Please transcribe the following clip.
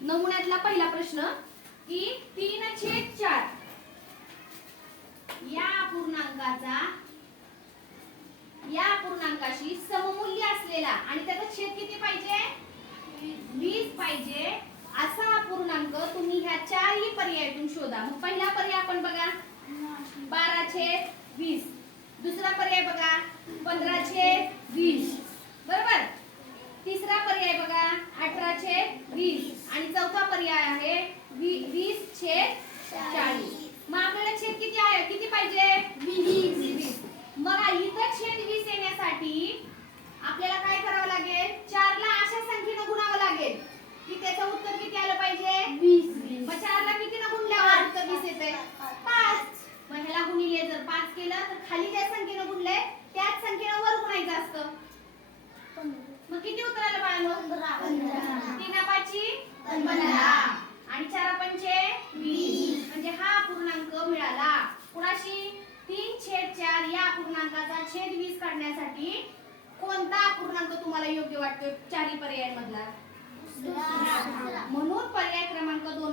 नमुन्यातला पहिला प्रश्न की 3/4 या पूर्णांकाशी सममूल्य असलेला आणि त्याचा छेद किती पाहिजे 20 पाहिजे असा पूर्णांक तुम्ही ह्या चारही पर्यायातून शोधा। मग पहिला पर्याय आपण बघा 12/20, दुसरा पर्याय बघा 15/20 बरोबर, तिसरा पर्याय बघा 18/20 आणि चौथा पर्याय आहे 20/40। मग आपल्याला छेद किती पाहिजे 20। मग इथं छेद 20 येण्यासाठी आपल्याला काय करावं लागेल 4 ला अशा संख्येने गुणावं लागेल की त्याचं उत्तर किती आलं पाहिजे 20। मग 4 ला किती ने गुणल्यावर उत्तर 20 येते 5। मग ह्याला गुणिले जर 5 केलं तर खाली ज्या संख्येने गुणले त्याच संख्येने वर गुणायचं असतं। मग किती उत्तर आलं बाळांनो 3/5 15 आणि 4/5 20 म्हणजे हा पूर्णांक मिळाला। कुणाशी 3/4 या पूर्णांकाचा छेद 20 काढण्यासाठी कोणता पूर्णांक तुम्हाला योग्य वाटतो चारही पर्यायांमधला? म्हणून पर्याय क्रमांक 2